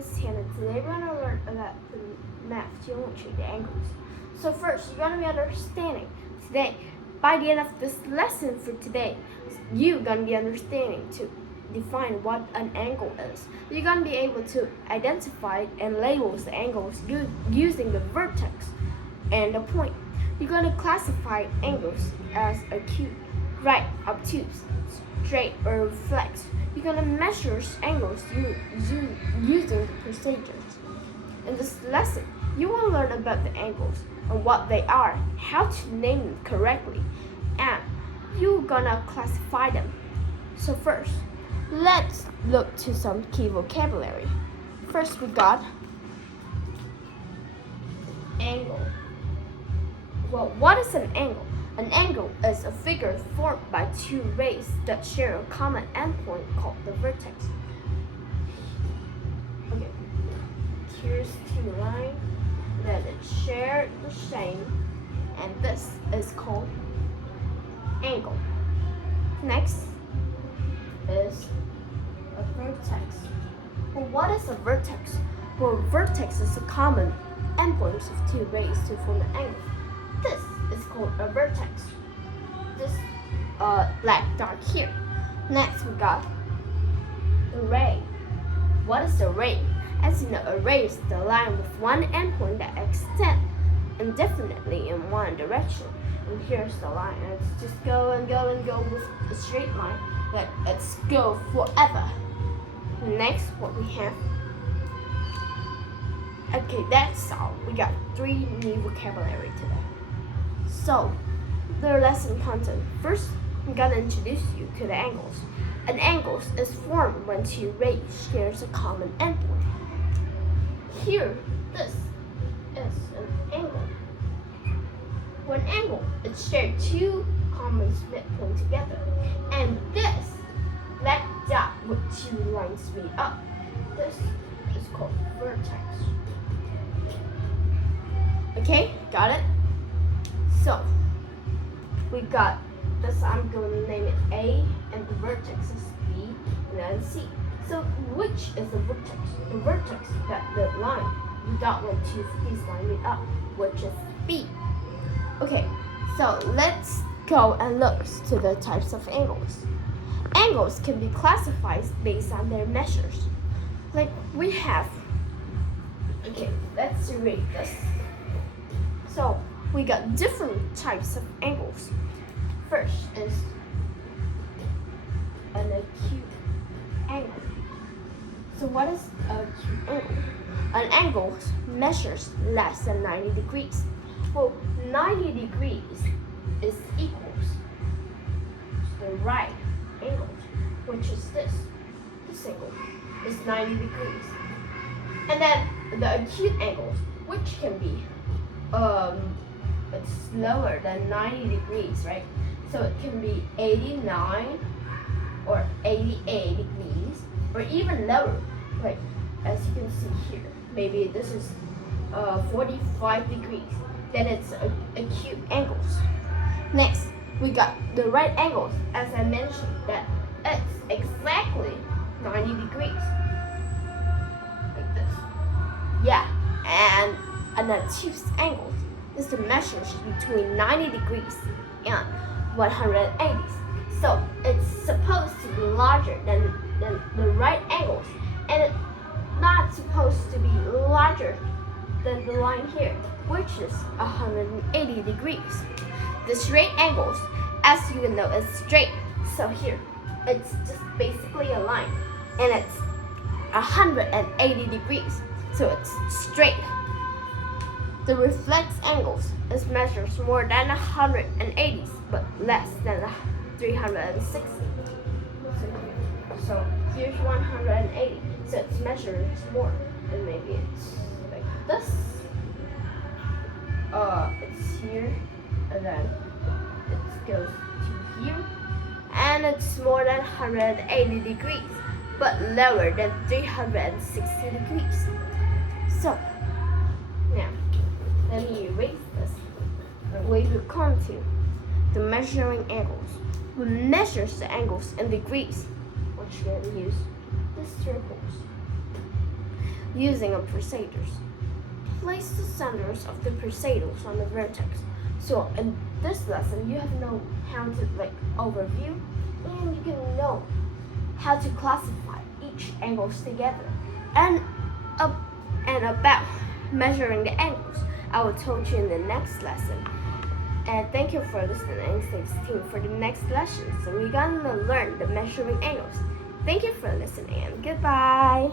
is Hannah. Today we're going to learn about the math geometry, the angles. So first, you're going to be understanding today. By the end of this lesson for today, you're going to be understanding to define what an angle is. You're going to be able to identify and label the angles using the vertex and the point. You're going to classify angles as acute, right, obtuse, straight, or reflex. You're going to measure angles using the procedures. In this lesson, you will learn about the angles and what they are, how to name them correctly, and you're going to classify them. So first, let's look to some key vocabulary. First, we got angle. Well, what is an angle? An angle is a figure formed by two rays that share a common endpoint called the vertex. Okay, here's two lines that share the same, and this is called angle. Next is a vertex. Well, what is a vertex? Well, a vertex is a common endpoint of two rays to form an angle. This is called a vertex. This black dot here. Next we got a ray. What is a ray? As you know, a ray is the line with one endpoint that extends indefinitely in one direction. And here's the line. And it's just go and go and go with a straight line. Let's go forever. Next, what we have. Okay, that's all. We got 3 new vocabulary today. So, the lesson content. First, I'm gonna introduce you to the angles. An angle is formed when two rays share a common endpoint. Here, this is an angle. When angle is shared two common midpoints together, and this black dot with two lines meet up. This is called vertex. Okay, got it? So, we got this, I'm going to name it A, and the vertex is B, and then C. So, which is the vertex? The vertex, the line, the dot when two of these lines meet up, which is B. Okay, so let's go and look to the types of angles. Angles can be classified based on their measures. Like we have, okay, let's read this. So, we got different types of angles. First is an acute angle. So what is an acute angle? An angle measures less than 90 degrees. Well, 90 degrees is equals to the right angle, which is this. This angle is 90 degrees. And then the acute angles, which can be it's lower than 90 degrees, right? So it can be 89 or 88 degrees, or even lower, like as you can see here. Maybe this is 45 degrees. Then it's acute angles. Next, we got the right angles. As I mentioned, that it's exactly 90 degrees, like this. Yeah, and an acute angle is the measures between 90 degrees and 180. So it's supposed to be larger than the right angles, and it's not supposed to be larger than the line here, which is 180 degrees. The straight angles, as you know, is straight. So here, it's just basically a line, and it's 180 degrees. So it's straight. The reflex angles is measures more than 180, but less than 360. So here's 180. So it's measures more, and maybe it's like this. It's here, and then it goes to here, and it's more than 180 degrees, but lower than 360 degrees. So now, let me erase this. We will come to the measuring angles. We measure the angles in degrees, which we're going to use the circles. using a procedures. Place the centers of the procedures on the vertex. So in this lesson, you have known how to overview, and you can know how to classify each angles together, and about measuring the angles. I will teach you in the next lesson. And thank you for listening, and stay tuned for the next lesson. So we're gonna learn the measuring angles. Thank you for listening, and goodbye.